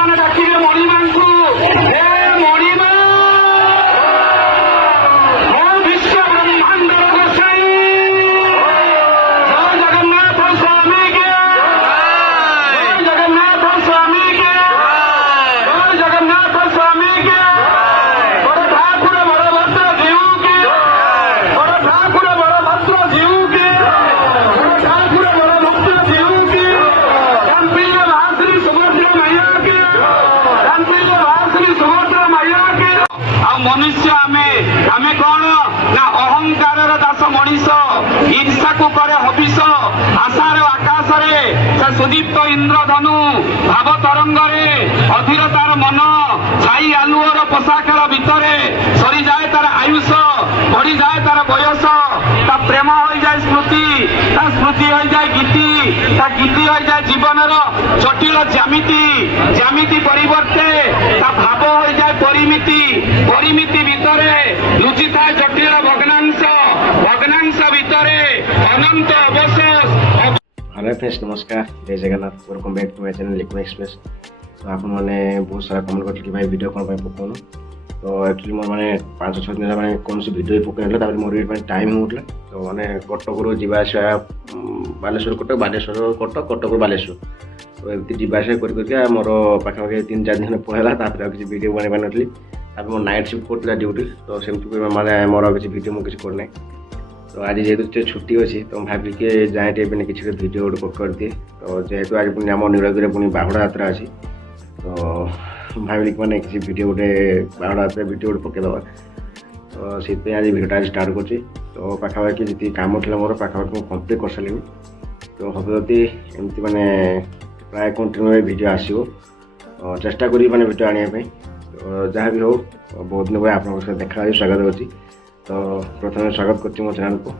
ମାନେ ଡାକିବେ ମଣିମାଙ୍କୁ, ହେ ମଣିମା ହେ ବିଶ୍ୱ ବ୍ରହ୍ମାଣ୍ଡର ଗୋସାଇଁ, ଜୟ ଜଗନ୍ନାଥ ସ୍ୱାମୀ କେ, ଜୟ ଜଗନ୍ନାଥ ସ୍ୱାମୀ କେ, ଜୟ ଜଗନ୍ନାଥ ସ୍ୱାମୀ କେ, ବଡ଼ ଠାକୁର ବଳଭଦ୍ର ଜୀଉ କେ, ବଡ଼ ଠାକୁର ବଳଭଦ୍ର ଜୀଉ କେ, ବଡ଼ ଠାକୁର ବଳଭଦ୍ର ଜୀଉ କେ, ରାମପ୍ରିୟ ମହାଶ୍ରୀ ସୁଭଦ୍ରା ମାୟା କେ, ରାମପ୍ରିୟ ମହାଶ୍ରୀ ସୁଭଦ୍ରା ମାୟା କେ। ଆଉ ମନୁଷ୍ୟ ଆମେ କଣ ନା ଅହଙ୍କାରର ଦାସ ମଣିଷ, ଈର୍ଷାକୁ କରେ ହବିଷ, ଆଶାର ଆକାଶରେ ସେ ସୁଦୀପ୍ତ ଇନ୍ଦ୍ରଧନୁ, ଭାବ ତରଙ୍ଗରେ ଅଧୀର ତାର ମନ, ଛାଇ ଆଲୁଅର ପୋଷାଖର ଭିତରେ ସରିଯାଏ ତାର ଆୟୁଷ, ବଢିଯାଏ ତାର ବୟସ, ତା ପ୍ରେମ ହୋଇଯାଏ ସ୍ମୃତି, ତା ସ୍ମୃତି ହୋଇଯାଏ ଗୀତି, ତା ଗୀତି ହୋଇଯାଏ ଜୀବନର ଜଟିଳ ଜ୍ୟାମିତି ପରିବର୍ତ୍ତେ ତା ଭାବ ହୋଇଯାଏ ପରିମିତି, ପରିମିତି ଭିତରେ ଲୁଚିଥାଏ ଜଟିଳ ଭଗ୍ନାଂଶ ଭିତରେ ଅନନ୍ତ ଅବଶେଷ। हेलो फ्रेंड्स, नमस्कार, जय Jagannath, welcome back to my channel liquid express. तो आप मैंने बहुत सारा कमेंट करते कि भाई वीडियो कौन पकाऊन, तो एक्चुअली मोर मैंने 5-6 दिन मैंने कौन सी वीडियो पकड़ मोर टाइम होता, तो मैंने कटक जावासा बालेश्वर कटक, बालेश्वर कटक, कटक बालेश्वर, तो एमती जावासा कर मोर पाखापाखि 3-4 दिन पड़ेगा, किसी वीडियो बन पार नी, मोर नाइट शिफ्ट करता ड्यूटी, तो सेमती मैंने मोर किसी वीडियो मुझे करना। तो आज जेहतु छुट्टी अच्छी, तो भाविल कि जाए टे किसी भिडियो गोटे पकड़ दिए, तो जेहतु आज पुणी आम नीलगिरी पुणी बाहुड़ा यात्रा अच्छी, तो भाविल कि मैंने किसी भिडियो गोटे बाहुड़ा यात्रा भिडियो गोटे पकईदे, तो से आज भिडियोटा आज स्टार्ट कर, तो पाखापाखि जी कम थी मोर पाखापाखि कम्प्लीट कर सारे, तो हम जदि एमती मैंने प्राय कंटिन्यू भिडियो आसो, चेष्टा करी मैंने भिडियो आने, तो जहाँ भी हो बहुत दिन पर आप देखा स्वागत अच्छी। तो प्रथम स्वागत कर मो चैनल को,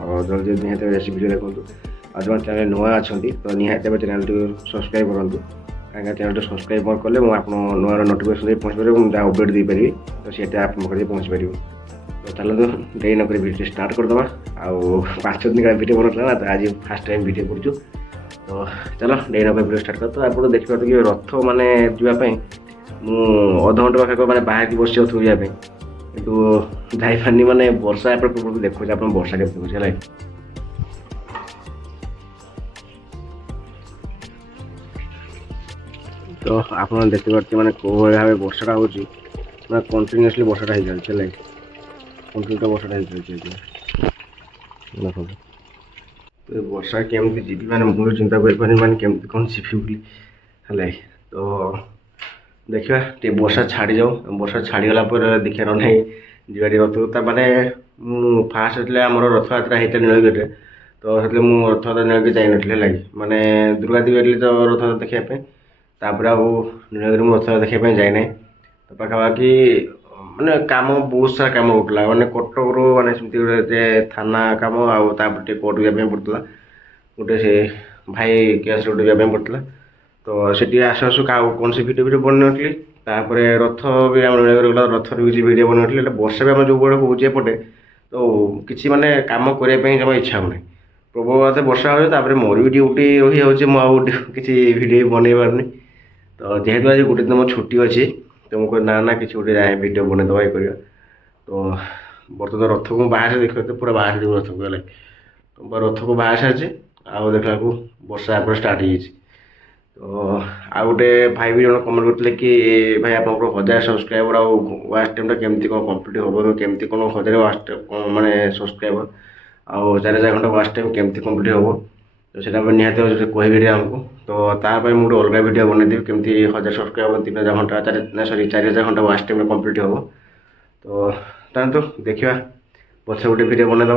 और जल्दी निहत रेसिपी वीडियो देखो, और जो चैनल नुआ अच्छा तो निहत चैनल सब्सक्राइब करूँ, कहीं चैनल सब्सक्राइब कले मुझे नुआ नोटिफिकेशन पहुँच पारे, जहाँ अपडेट दे पारि, तो सीटा आप पहुँच पार। तो चलो देरी नक वीडियो स्टार्ट करदे, आउ 5 दिन का वीडियो बनता तो आज फास्ट टाइम वीडियो करूँ, तो चलो देरी नक वीडियो स्टार्ट कर। तो आप देखिए कि रथ माने जावाई मुझे अध घंटे पाखे मैंने बाहर की बस जावाई, किंतु जापानी माने वर्षा पूर्व देखो आप वर्षा के बुझे, तो आप देखते पार्टी मैंने कौ भाव वर्षा हो कंटिन्यूअसली वर्षा हो चलते कंटिन्यू वर्षा हो चलती, तो वर्षा केमती जीवी मैंने मुझे चिंता कर माने केमती कौन जीवी है, तो देखा वर्षा छाड़ी जाओ, वर्षा छाड़ीगला देखा ना जी रथ मैंने फास्ट आम रथ यात्रा होता नीलगिरी, तो से मुझे रथ यात्रा नीलगिरी जाइनी लगे माने दुर्गा देवी तो रथ यात्रा देखापी, नीलगिरी मुझे रथ यात्रा देखापी जाए, तो पाखापाखि मैंने कम बहुत सारा कम होता मैंने कटक रू मैंने सेमती थाना कम आउटे कोर्ट जावाई पड़ता, गोटे से भाई केस गोटे जावाई पड़ता, तो सीटी आसु आसु कौन सी वीडियो बन नी, रथ भी आम गला रथ भी किसी वीडियो बन नी, वर्षा भी आम जो बड़े हूँ एपटे, तो किसी मैंने कम करने जमा इच्छा होना, प्रबल वर्षा हो मोर भी ड्यूटी रही है, किसी वीडियो बन पारनी, तो जेहेतु आज गोटे दिन मो छुट्टी अच्छी, तो मुझे ना किसी गोटे जाए वीडियो बनईदे ये कर, तो बर्तमान रथ को बाहर देखते पूरा बाहर रथ को गले, तो रथ को बाहर सारी आउ देखला वर्षा आप स्टार्ट हो, तो आ गोटे भाई भी जन कमेंट करते कि भाई आप 1000 सब्सक्राइबर आ वाच टाइम केमती कौन कम्प्लीट हम केमती कौन 1000 वाच माने सब्सक्राइबर आउ 4000 घंटा वाच टाइम केमती कम्प्लीट हम, तो सीटा निहत कहे आमको, तो तापाई मुझे अलग वीडियो बनईदेवी केमती 1000 सब्सक्राइबर 3000 घंटा 4000 घंटा वाच टाइम कम्प्लीट हम, तो तो देखा पचे गोटे वीडियो बनईदे,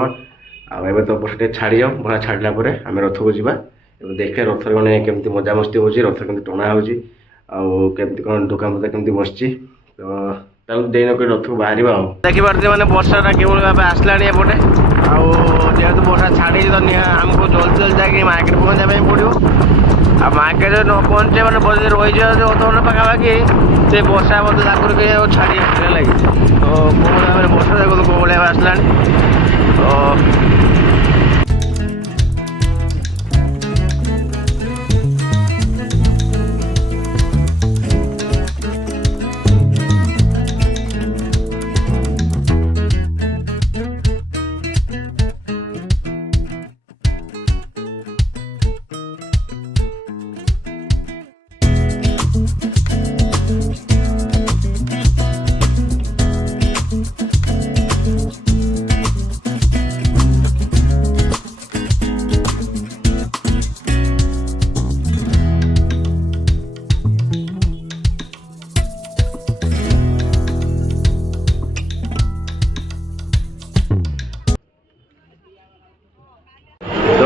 आए तो वर्षा छाड़ी जाओ, भरा छाड़ा आम रथ को जा देखे रथ मैंने केमती मजामस्ती हो रथ केमती टणा होमती कौन दुकान पता केमती बस, तो दे नक रथ को बाहर देखिए मैंने वर्षा कि भाव आसला एपटे जेहतु वर्षा छाड़ी तो आमको जल्दी जल्दी जाकि मार्केट पहुँचा पड़ो, आ मार्केट न पहुँचे मैंने बजे रही जाए अधघंटे पाखापाखि से वर्षा मत जाकर छाड़ी लगे, तो कौन भाव वर्षा देखो कौन भाव आसला, तो तो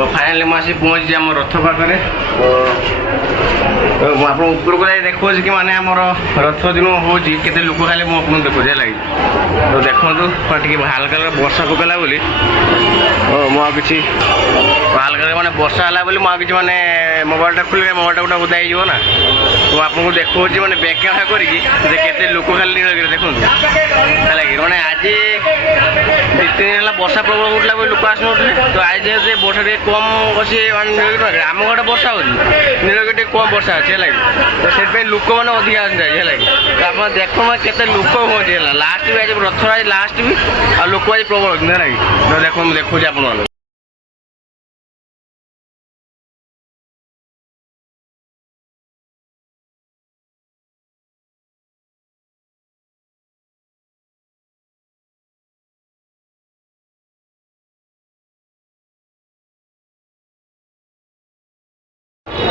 फाइनाली मुझे पहुँची आम रथ पाखे तो आप उपरको जाए देखो कि माने आमर रथ दिन हूँ केते लोक खाली मुझे देखो लगे तो देखो टे हाल्का वर्षा पकेला बोली मुझे हाल्का मैंने वर्षा है बोली मुझे मैंने मोबाइलटा खोलिए मोबाइलटा गोटे उदा हो ना तो आपको देखो मैंने बैक कैमेरा करके लोक खाली नीलगिरी देखो है मैंने आज 2-3 दिन वर्षा प्रबल होता बोली लोक आसुन तो आज जेहतु वर्षा टे कम अच्छी नीलगिरी आम गए वर्षा हो नीलगिरी कम वर्षा अच्छे है तो से लोक मैंने अधिक आसते है तो आप देखो केते लोक पहुँचे लास्ट भी आज रथ आज लास्ट भी आ लोक आज प्रबल होती है तो देखो मुझे देखुच आप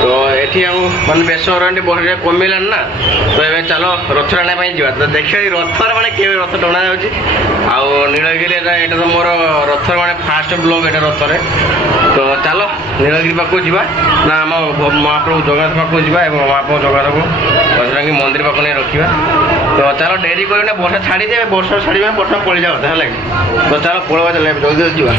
तो ये मान बेस बस कमिलान ना तो ये चलो रथ टाणा जा तो देखिए रथर मैंने के रथ टणा नीलगिरी यहाँ तो मोर रथर मैंने फास्ट ब्लॉग ये रथरे तो चलो नीलगिरी पाक जा ना आम महाप्रभु जगन्नाथ पाक जा महाप्रभु जगन्नाथ बजरंगी मंदिर पाक नहीं रखा तो चलो डेरी कर वर्षा छाड़ी दे वर्षा छाड़ी वर्षा पड़ जाओ है तो चलो पड़वा चल जल्दी जल्दी जा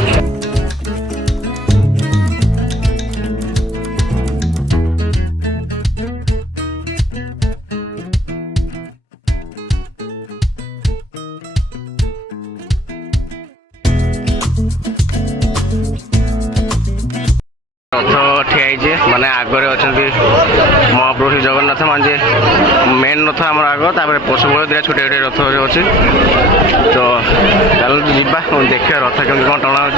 रथ ठिया माने आगे अच्छा महाप्रभु श्री जगन्नाथ माने मेन रथ आम आग तापर पशुबल दिया छोटे छोटे रथ अच्छे तो चलो जीवा देखिए रथ केमती कौन टणा हो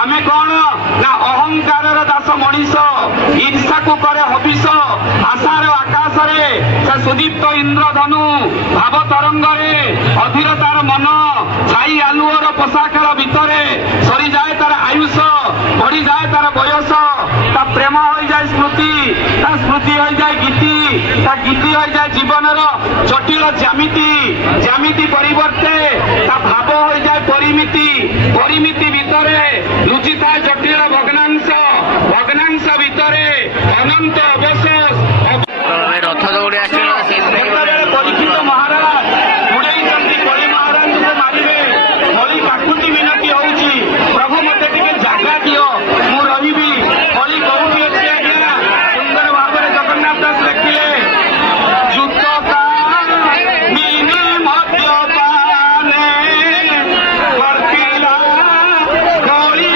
आमे कौन ना अहंकार दास मनीष ईर्षा को करे हबिष आशार आकाश रे सुदीप्त इंद्रधनु भाव तरंग अधीर तार मन छाई आलुअर पोशाखर भितरे सरी जाए तार आयुष बढ़ी जाए तार बयस ता प्रेम हो जाए स्मृति ता स्मृति हो जाए गीति ता गीति हो जाए जीवनर जटिल ज्यामिति परिवर्ते ता भाव हो जाए परिमिति परिमिति भितरे लुचि था जटिल भग्नांश भितरे अनंत अवशेष रथ दौड़ी परीक्षित महाराज उड़ेई कली महाराज को मारे कली काकुति मिनती होउची प्रभु मते टिके जागा दियो मु रहिबी कली कहूची अछि आज्ञा सुंदर भाव जगन्नाथ दास लिखिले जुत का मिनी मद्यपाने वर्तिला गली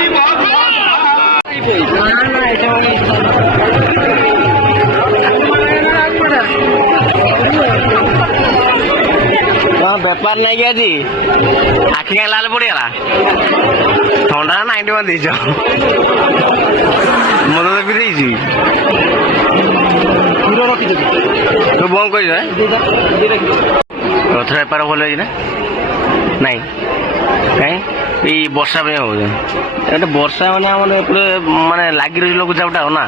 बेपार नहीं गया जी आखि क्या लाल पड़गला थंडा 91 दीच मत तो पी देছি तो बंद कर रथ बेपार भल ना नाई कहीं ये वर्षा पे हो वर्षा मैंने माने लगी रही लघुचापटा हो ना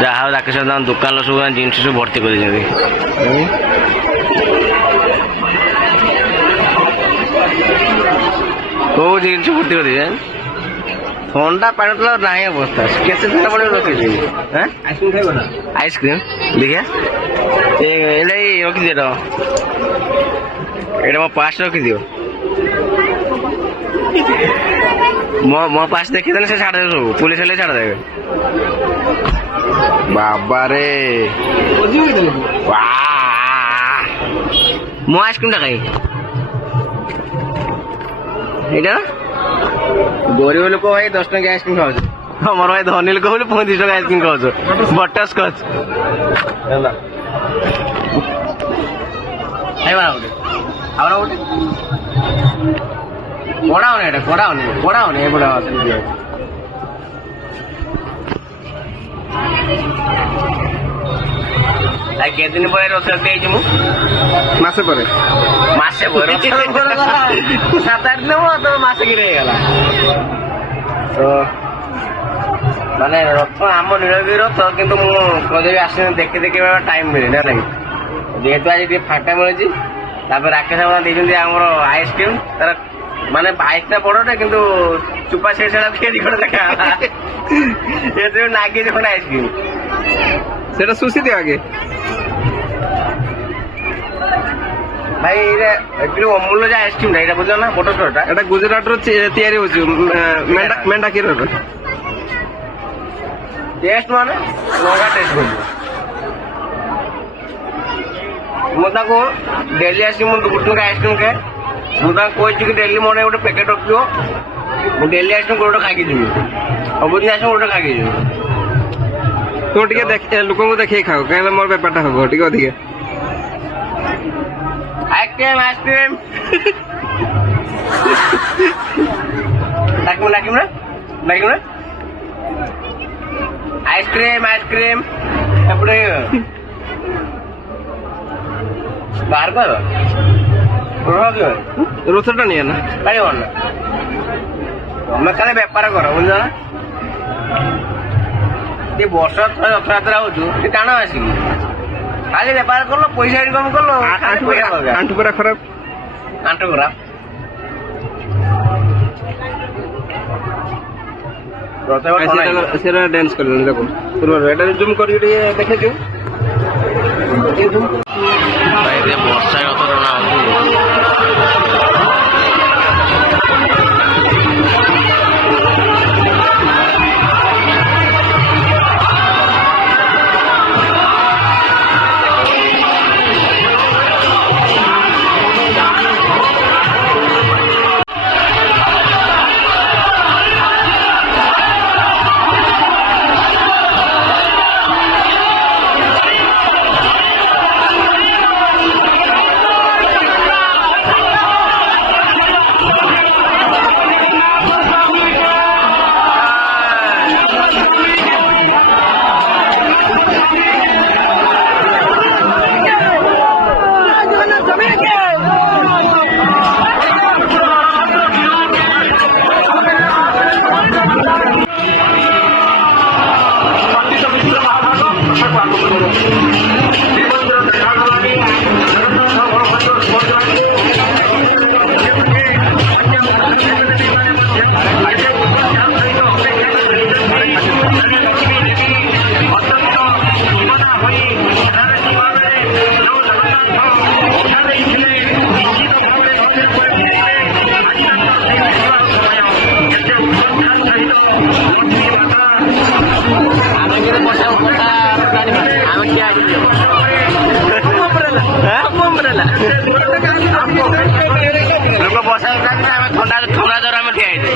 जहाँ राकेश दुकान सब जिनस सब भर्ती कर कौ जिन भर्ती कर थंडा पानी तो ना अवस्था कैसे थंडा पानी रखी आइसक्रीम खाइब ना आइसक्रीम देखिए रखी ये मो पास रखी दियो ମୋ ପାସ୍ ଦେଖିଦେଲେ ସେ ଛାଡ଼ିଦେବେ ସବୁ, ପୁଲିସ ହେଲେ ଛାଡ଼ିଦେବେ। ବାବାରେ ମୋ ଆଇସ୍କ୍ରିମଟା କାହିଁ ଏଇଟା ଗରିବ ଲୋକ ଭାଇ 10 ଟଙ୍କା ଆଇସ୍କ୍ରିମ ଖାଉଛୁ, ଆମର ଭାଇ ଧନୀ ଲୋକ ବୋଲି 35 ଟଙ୍କା ଆଇସ୍କ୍ରିମ ଖାଉଛୁ ବଟର ସ୍କଚ। ଖାଇବା ଗୋଟେ ଆଉ ଗୋଟେ କଡ଼ା ହଉନି, ଏଇଟା କଡ଼ା ହଉନି ଏପଟେ କେତେ ଦିନ ପରେ ରଥଯାତ୍ରା ହେଇଛି ମୁଁ ମାସେ ପରେ 7-8 ଦିନ ତ ମାସେ କିରେ ହେଇଗଲା। ତ ମାନେ ରଥ ଆମ ନୀଳଗିରି ରଥ, କିନ୍ତୁ ମୁଁ କେବେ ଆସିନି ଦେଖି ଟାଇମ୍ ମିଳିନି ହେଲା କି। ଯେହେତୁ ଆଜି ଟିକେ ଫାଙ୍କା ମିଳୁଛି, ତାପରେ ରାକେଶ ଆପଣ ଦେଇଛନ୍ତି ଆମର ଆଇସ୍କ୍ରିମ୍, ତାର ମାନେ ଆଇସ୍ଟା ବଡଟା କିନ୍ତୁ ଚୁପା ସେଟା ଫେରି ଗୋଟେ ଦେଖା ଏଥିରେ ନାଗିଛି ଖଣ୍ଡେ ଆଇସ୍କ୍ରିମ୍, ସେଟା ସୁଶି ଦିଅ ଆଗେ ଭାଇ। ଏଇଟା ଆକ୍ଚୁଆଲି ଅମୂଲ୍ୟ ଯେ ଆଇସ୍କ୍ରିମ୍ଟା, ଏଇଟା ବୁଝିଲ ନା ବଟର ସ୍କଚଟା, ଏଇଟା ଗୁଜରାଟରୁ ତିଆରି ହଉଛି ମେଣ୍ଢା କ୍ଷୀରର ଟେଷ୍ଟ, ମାନେ ଲଙ୍ଗା ଟେଷ୍ଟ କରୁଛି। ମୁଁ ତାକୁ ଡେଲି ଆସିକି ମୁଁ 2 ଟଙ୍କା ଆଇସ୍କ୍ରିମ୍ ଖାଏ, ମୁଁ ତାଙ୍କୁ କହିଛି କି ଡେଲି ମୋର ଗୋଟେ ପ୍ୟାକେଟ୍ ରଖିବ, ମୁଁ ଡେଲି ଆଇସ୍କ୍ରିମ୍ ଗୋଟେ ଖାଇକି ଯିବି, ସବୁଦିନ ଆଇସ୍କ୍ରିମ୍ ଗୋଟେ ଖାଇକି ଯିବି। ତୁ ଟିକେ ଲୋକଙ୍କୁ ଦେଖେଇ ଖାଉ, କାହିଁକିନା ମୋର ବେପାରଟା ହବ ଟିକେ ଅଧିକା। ଆଇସ୍କ୍ରିମ୍ ଡାକିବୁ ନା ଆଇସ୍କ୍ରିମ୍ ଏପଟେ ବାହାର କର ରୋଷଟା ନିଏ ନା କାହିଁବ ନା, ତମେ ଖାଲି ବେପାର କର ବୁଝିଲ ନା। ଟିକେ ବର୍ଷ ରଥଯାତ୍ରା ହଉଛୁ ଟିକେ ଟାଣ ଆସିକି ଖାଲି ବେପାର କଲ, ପଇସା ଇନକମ୍ କଲ, ଆଣ୍ଠୁ ପୁରା ଖରାପ, ଆଣ୍ଠୁ ଖରାପ। ସେଟା ଡ୍ୟାନ୍ସ କରିଦେଲି ଦେଖ, ଏଟା ଜୁମ୍ କରିକି ଟିକେ ଦେଖେଇଛୁ। ବର୍ଷା ରଥ ଟଣା ହଉଛି। ଲୋକ ବର୍ଷା ଥଣ୍ଡା ଥଣ୍ଡା ଜ୍ୱର ଆମେ ଠିଆ ହେଇଛେ।